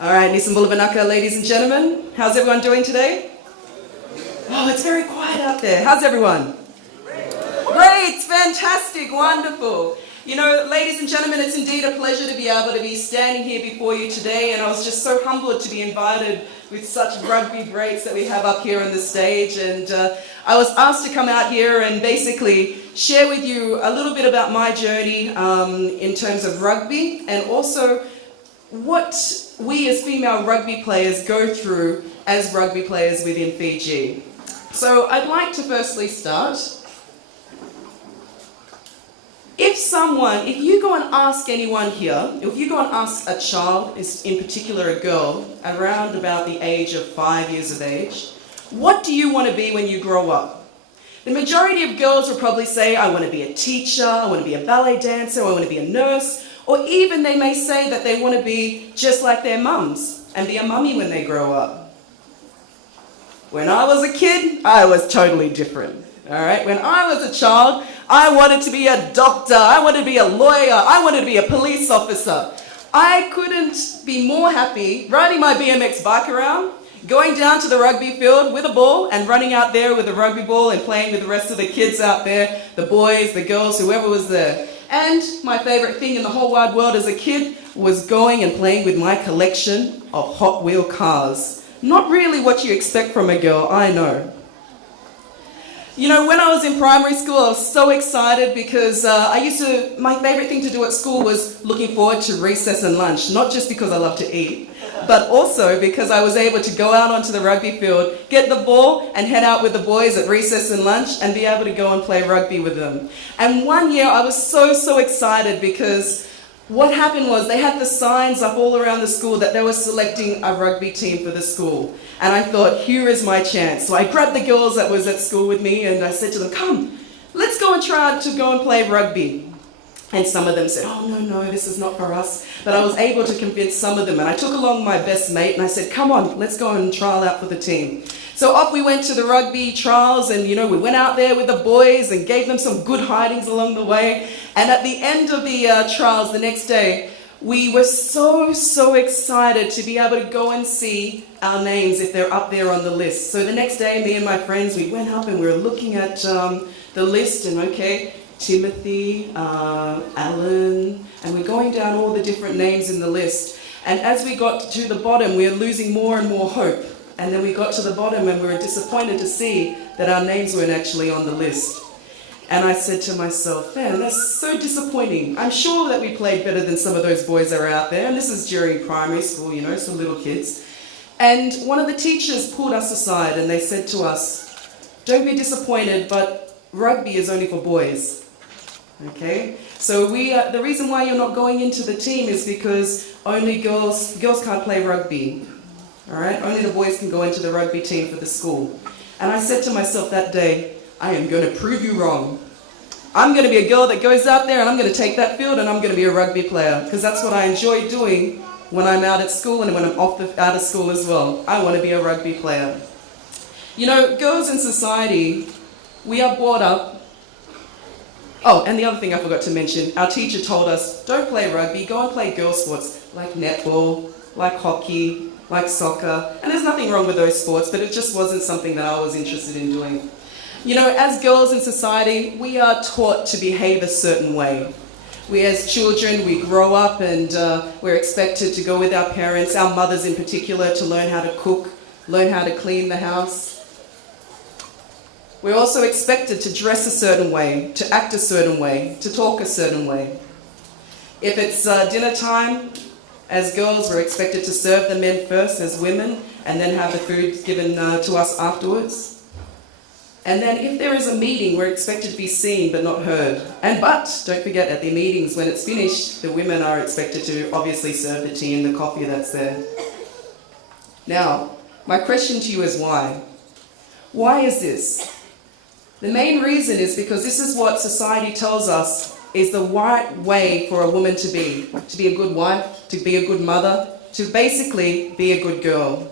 All right, Nisan Bulavanaka, ladies and gentlemen. How's everyone doing today? Oh, it's very quiet out there. How's everyone? Great, fantastic, wonderful. You know, ladies and gentlemen, it's indeed a pleasure to be able to be standing here before you today, and I was just so humbled to be invited with such rugby greats that we have up here on the stage, and I was asked to come out here and basically share with you a little bit about my journey in terms of rugby, and also what we as female rugby players go through as rugby players within Fiji. So I'd like to firstly start. If you go and ask anyone here, if you go and ask a child, in particular a girl, around about the age of 5 years of age, what do you want to be when you grow up? The majority of girls will probably say, I want to be a teacher, I want to be a ballet dancer, I want to be a nurse, or even they may say that they want to be just like their mums and be a mummy when they grow up. When I was a kid, I was totally different. All right, when I was a child, I wanted to be a doctor, I wanted to be a lawyer, I wanted to be a police officer. I couldn't be more happy riding my BMX bike around, going down to the rugby field with a ball and running out there with a rugby ball and playing with the rest of the kids out there, the boys, the girls, whoever was there. And my favorite thing in the whole wide world as a kid was going and playing with my collection of Hot Wheel cars. Not really what you expect from a girl, I know. You know, when I was in primary school, I was so excited because my favorite thing to do at school was looking forward to recess and lunch, not just because I love to eat, but also because I was able to go out onto the rugby field, get the ball and head out with the boys at recess and lunch and be able to go and play rugby with them. And one year I was so excited because what happened was they had the signs up all around the school that they were selecting a rugby team for the school. And I thought, here is my chance. So I grabbed the girls that was at school with me and I said to them, come, let's go and try to go and play rugby. And some of them said, oh, no, this is not for us. But I was able to convince some of them. And I took along my best mate and I said, come on, let's go and trial out for the team. So off we went to the rugby trials and, you know, we went out there with the boys and gave them some good hidings along the way. And at the end of the trials the next day, we were so excited to be able to go and see our names if they're up there on the list. So the next day, me and my friends, we went up and we were looking at the list and okay, Timothy, Alan, and we're going down all the different names in the list. And as we got to the bottom, we were losing more and more hope. And then we got to the bottom and we were disappointed to see that our names weren't actually on the list. And I said to myself, man, that's so disappointing. I'm sure that we played better than some of those boys that are out there. And this is during primary school, you know, some little kids. And one of the teachers pulled us aside and they said to us, don't be disappointed, but rugby is only for boys. Okay? So the reason why you're not going into the team is because only girls can't play rugby. All right? Only the boys can go into the rugby team for the school. And I said to myself that day, I am going to prove you wrong. I'm going to be a girl that goes out there and I'm going to take that field and I'm going to be a rugby player because that's what I enjoy doing when I'm out at school and when I'm out of school as well. I want to be a rugby player. You know, girls in society, we are brought up. Oh, and the other thing I forgot to mention, our teacher told us, don't play rugby, go and play girl sports like netball, like hockey, like soccer. And there's nothing wrong with those sports, but it just wasn't something that I was interested in doing. You know, as girls in society, we are taught to behave a certain way. We as children, we grow up and we're expected to go with our parents, our mothers in particular, to learn how to cook, learn how to clean the house. We're also expected to dress a certain way, to act a certain way, to talk a certain way. If it's dinner time, as girls, we're expected to serve the men first as women and then have the food given to us afterwards. And then if there is a meeting, we're expected to be seen but not heard. But don't forget, at the meetings, when it's finished, the women are expected to obviously serve the tea and the coffee that's there. Now, my question to you is why? Why is this? The main reason is because this is what society tells us is the right way for a woman to be a good wife, to be a good mother, to basically be a good girl.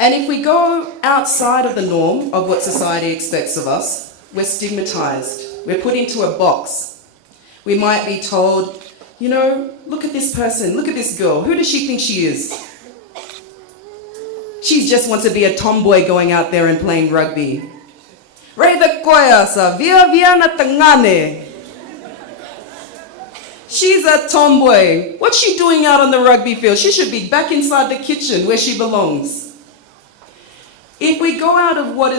And if we go outside of the norm of what society expects of us, we're stigmatized. We're put into a box. We might be told, You know, look at this person, look at this girl. Who does she think she is? She just wants to be a tomboy going out there and playing rugby. She's a tomboy. What's she doing out on the rugby field? She should be back inside the kitchen where she belongs. If we go out of what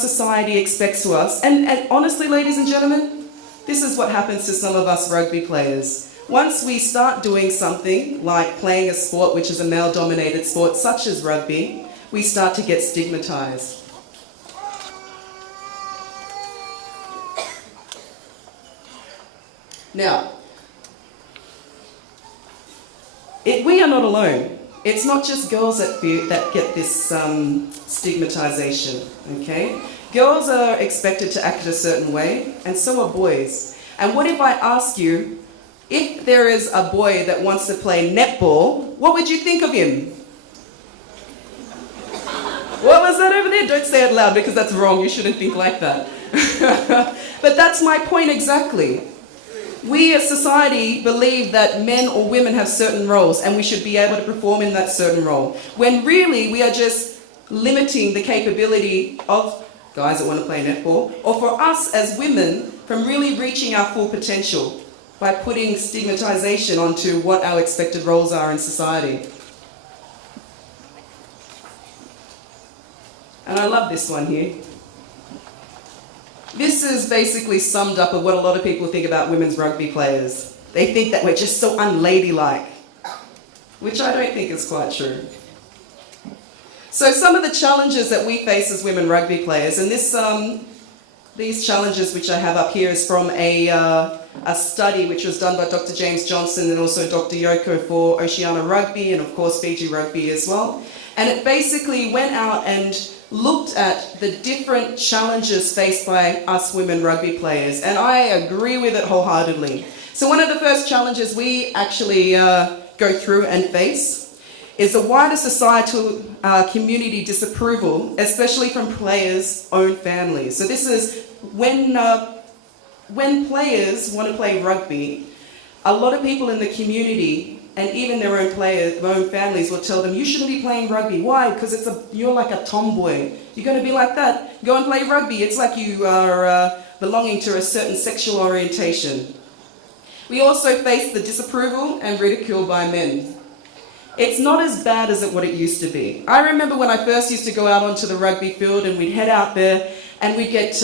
society expects to us, and honestly, ladies and gentlemen, this is what happens to some of us rugby players. Once we start doing something like playing a sport which is a male-dominated sport, such as rugby, we start to get stigmatized. Now, we are not alone. It's not just girls that get this stigmatization, okay? Girls are expected to act a certain way, and so are boys. And what if I ask you, if there is a boy that wants to play netball, what would you think of him? What was that over there? Don't say it loud because that's wrong. You shouldn't think like that. But that's my point exactly. We as society believe that men or women have certain roles and we should be able to perform in that certain role. When really we are just limiting the capability of guys that want to play netball, or for us as women from really reaching our full potential by putting stigmatization onto what our expected roles are in society. And I love this one here. This is basically summed up of what a lot of people think about women's rugby players. They think that we're just so unladylike, which I don't think is quite true. So some of the challenges that we face as women rugby players, and these challenges which I have up here is from a study which was done by Dr. James Johnson and also Dr. Yoko for Oceania Rugby and of course Fiji Rugby as well. And it basically went out and looked at the different challenges faced by us women rugby players, and I agree with it wholeheartedly. So one of the first challenges we actually go through and face is the wider societal community disapproval, especially from players' own families. So this is when players want to play rugby, a lot of people in the community and even their own families will tell them, you shouldn't be playing rugby. Why? Because you're like a tomboy. You're going to be like that. Go and play rugby. It's like you are belonging to a certain sexual orientation. We also face the disapproval and ridicule by men. It's not as bad as what it used to be. I remember when I first used to go out onto the rugby field and we'd head out there and we'd get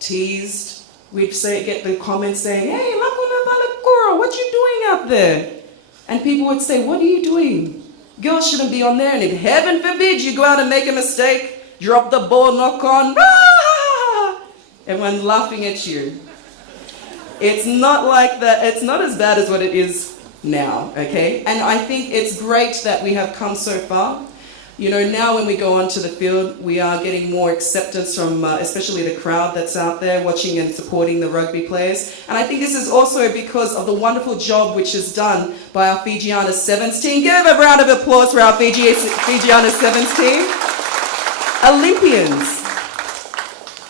teased. We'd get the comments saying, hey, Laucala Campus, what you doing out there? And people would say, what are you doing? Girls shouldn't be on there. And if heaven forbid you go out and make a mistake, drop the ball, knock on, ah! Everyone's laughing at you. It's not like that. It's not as bad as what it is now, okay? And I think it's great that we have come so far. You know, now when we go onto the field, we are getting more acceptance from especially the crowd that's out there watching and supporting the rugby players. And I think this is also because of the wonderful job which is done by our Fijiana Sevens team. Give a round of applause for our Fijiana Sevens team. Olympians.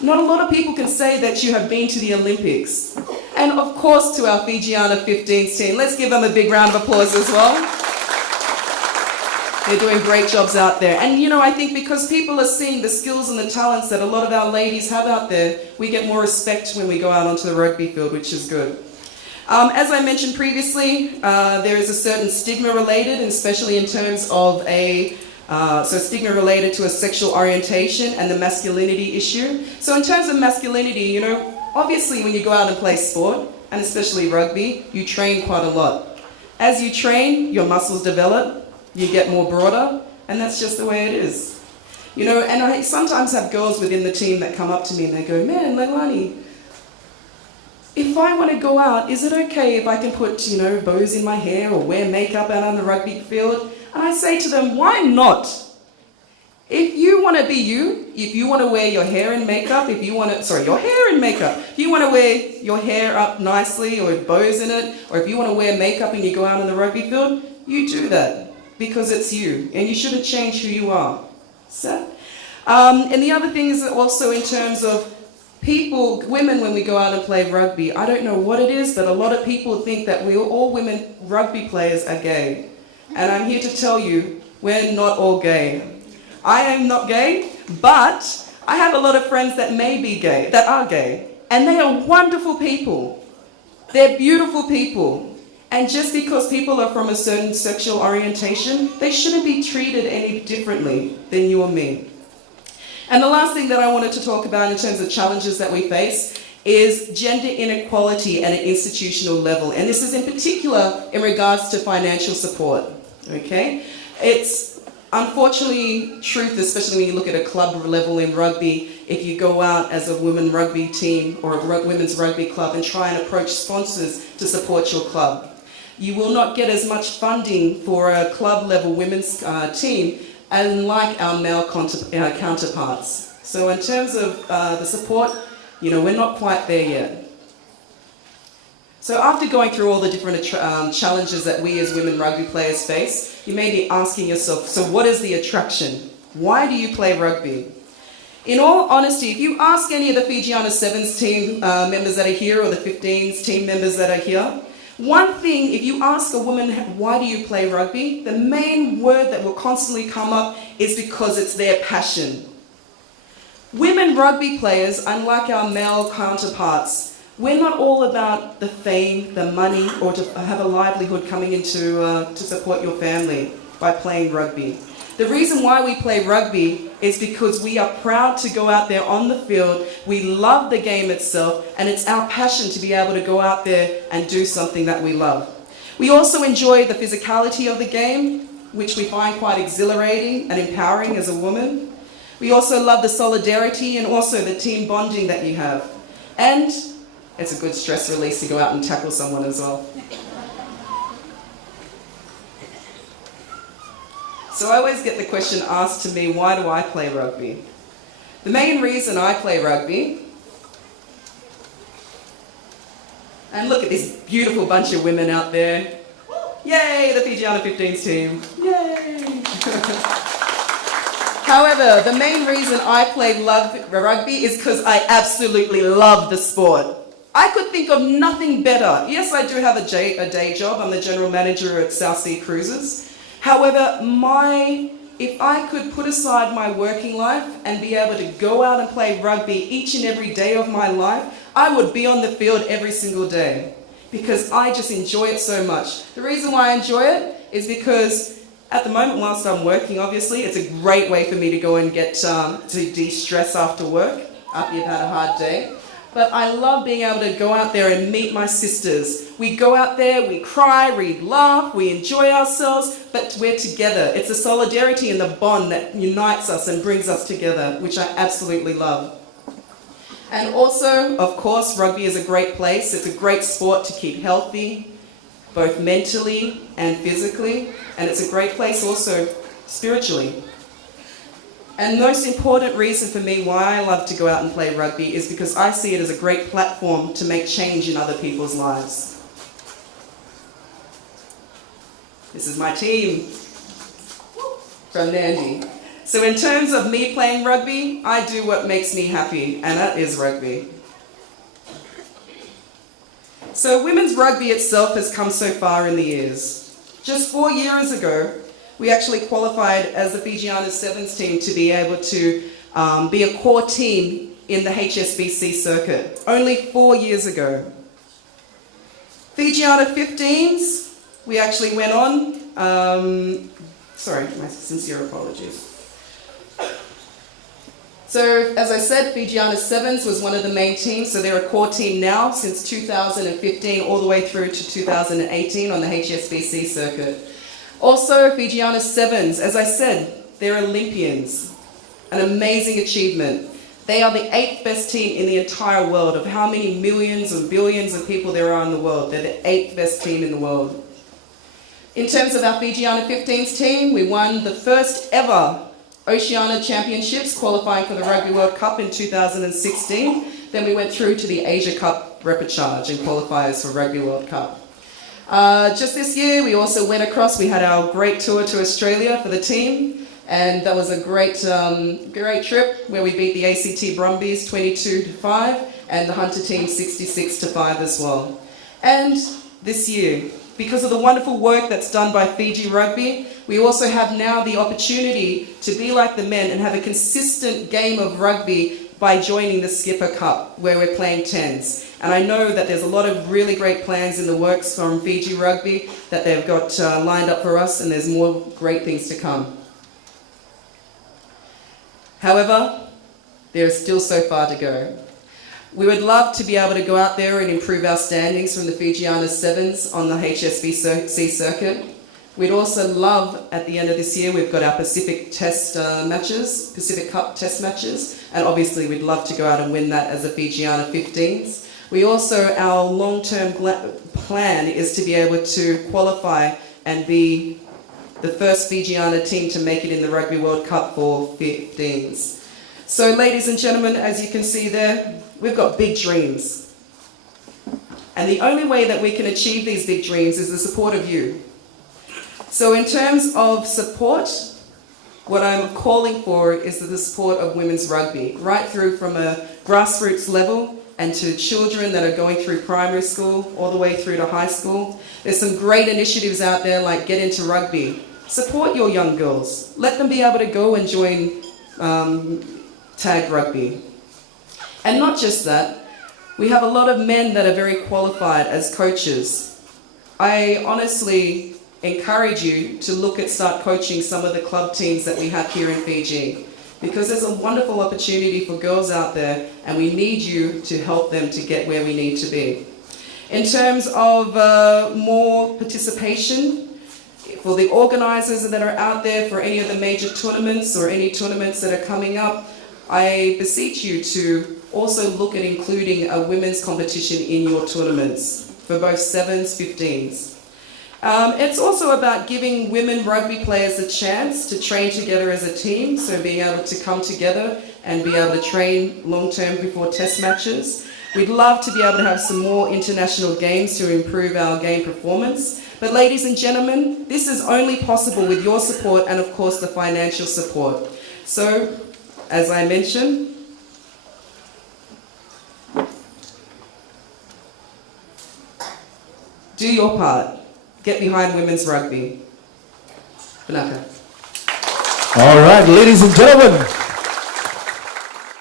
Not a lot of people can say that you have been to the Olympics. And of course to our Fijiana 15s team. Let's give them a big round of applause as well. They're doing great jobs out there. And you know, I think because people are seeing the skills and the talents that a lot of our ladies have out there, we get more respect when we go out onto the rugby field, which is good. As I mentioned previously, there is a certain stigma related, and especially in terms of stigma related to a sexual orientation and the masculinity issue. So in terms of masculinity, you know, obviously when you go out and play sport, and especially rugby, you train quite a lot. As you train, your muscles develop, you get more broader, and that's just the way it is. You know, and I sometimes have girls within the team that come up to me and they go, man, Lailanie, if I want to go out, is it okay if I can put, you know, bows in my hair or wear makeup out on the rugby field? And I say to them, why not? If you want to be you, if you want to wear your hair in makeup, your hair in makeup, if you want to wear your hair up nicely or bows in it, or if you want to wear makeup and you go out on the rugby field, you do that. Because it's you, and you shouldn't change who you are. So, and the other thing is that also in terms of women, when we go out and play rugby, I don't know what it is, but a lot of people think that all women rugby players are gay. And I'm here to tell you, we're not all gay. I am not gay, but I have a lot of friends that are gay, and they are wonderful people. They're beautiful people. And just because people are from a certain sexual orientation, they shouldn't be treated any differently than you or me. And the last thing that I wanted to talk about in terms of challenges that we face is gender inequality at an institutional level. And this is in particular in regards to financial support, okay? It's unfortunately truth, especially when you look at a club level in rugby. If you go out as a women rugby team or a women's rugby club and try and approach sponsors to support your club, you will not get as much funding for a club level women's team unlike our male counterparts. So in terms of the support, we're not quite there yet. So after going through all the different challenges that we as women rugby players face, you may be asking yourself, so what is the attraction? Why do you play rugby? In all honesty, if you ask any of the Fijiana Sevens team members that are here or the 15s team members that are here, one thing, if you ask a woman, why do you play rugby? The main word that will constantly come up is because it's their passion. Women rugby players, unlike our male counterparts, we're not all about the fame, the money, or to have a livelihood coming into to support your family by playing rugby. The reason why we play rugby is because we are proud to go out there on the field. We love the game itself, and it's our passion to be able to go out there and do something that we love. We also enjoy the physicality of the game, which we find quite exhilarating and empowering as a woman. We also love the solidarity and also the team bonding that you have. And it's a good stress release to go out and tackle someone as well. So I always get the question asked to me, why do I play rugby? The main reason I play rugby, and look at this beautiful bunch of women out there. Yay, the Fijiana 15s team. Yay! However, the main reason I play rugby is because I absolutely love the sport. I could think of nothing better. Yes, I do have a day job. I'm the general manager at South Sea Cruises. However, if I could put aside my working life and be able to go out and play rugby each and every day of my life, I would be on the field every single day because I just enjoy it so much. The reason why I enjoy it is because at the moment, whilst I'm working, obviously, it's a great way for me to go and get to de-stress after work, after you've had a hard day. But I love being able to go out there and meet my sisters. We go out there, we cry, we laugh, we enjoy ourselves, but we're together. It's the solidarity and the bond that unites us and brings us together, which I absolutely love. And also, of course, rugby is a great place. It's a great sport to keep healthy, both mentally and physically. And it's a great place also spiritually. And the most important reason for me why I love to go out and play rugby is because I see it as a great platform to make change in other people's lives. This is my team from Nandi. So in terms of me playing rugby, I do what makes me happy, and that is rugby. So women's rugby itself has come so far in the years. Just 4 years ago, we actually qualified as the Fijiana Sevens team to be able to be a core team in the HSBC circuit. Only 4 years ago. Fijiana 15s, we actually went on. Sorry, my sincere apologies. So, as I said, Fijiana Sevens was one of the main teams, so they're a core team now since 2015 all the way through to 2018 on the HSBC circuit. Also, Fijiana Sevens, as I said, they're Olympians. An amazing achievement. They are the 8th best team in the entire world. Of how many millions and billions of people there are in the world, they're the 8th best team in the world. In terms of our Fijiana 15s team, we won the first ever Oceania Championships, qualifying for the Rugby World Cup in 2016. Then we went through to the Asia Cup repechage and qualifiers for Rugby World Cup. Just this year, we also went across, we had our great tour to Australia for the team. And that was a great trip where we beat the ACT Brumbies 22-5 and the Hunter team 66-5 as well. And this year, because of the wonderful work that's done by Fiji Rugby, we also have now the opportunity to be like the men and have a consistent game of rugby by joining the Skipper Cup, where we're playing 10s. And I know that there's a lot of really great plans in the works from Fiji Rugby that they've got lined up for us, and there's more great things to come. However, there is still so far to go. We would love to be able to go out there and improve our standings from the Fijiana Sevens on the HSBC circuit. We'd also love, at the end of this year, we've got our Pacific Cup test matches, and obviously we'd love to go out and win that as a Fijiana 15s. We also, our long-term plan is to be able to qualify and be the first Fijiana team to make it in the Rugby World Cup for 15s. So ladies and gentlemen, as you can see there, we've got big dreams. And the only way that we can achieve these big dreams is the support of you. So in terms of support, what I'm calling for is the support of women's rugby, right through from a grassroots level and to children that are going through primary school all the way through to high school. There's some great initiatives out there like Get Into Rugby. Support your young girls. Let them be able to go and join tag rugby. And not just that, we have a lot of men that are very qualified as coaches. I honestly encourage you to start coaching some of the club teams that we have here in Fiji, because there's a wonderful opportunity for girls out there and we need you to help them to get where we need to be. In terms of more participation, for the organisers that are out there for any of the major tournaments or any tournaments that are coming up, I beseech you to also look at including a women's competition in your tournaments for both 7s, 15s. It's also about giving women rugby players a chance to train together as a team, so being able to come together and be able to train long-term before test matches. We'd love to be able to have some more international games to improve our game performance. But ladies and gentlemen, this is only possible with your support and of course the financial support. So, as I mentioned, do your part. Get behind women's rugby. Banaka. All right, ladies and gentlemen.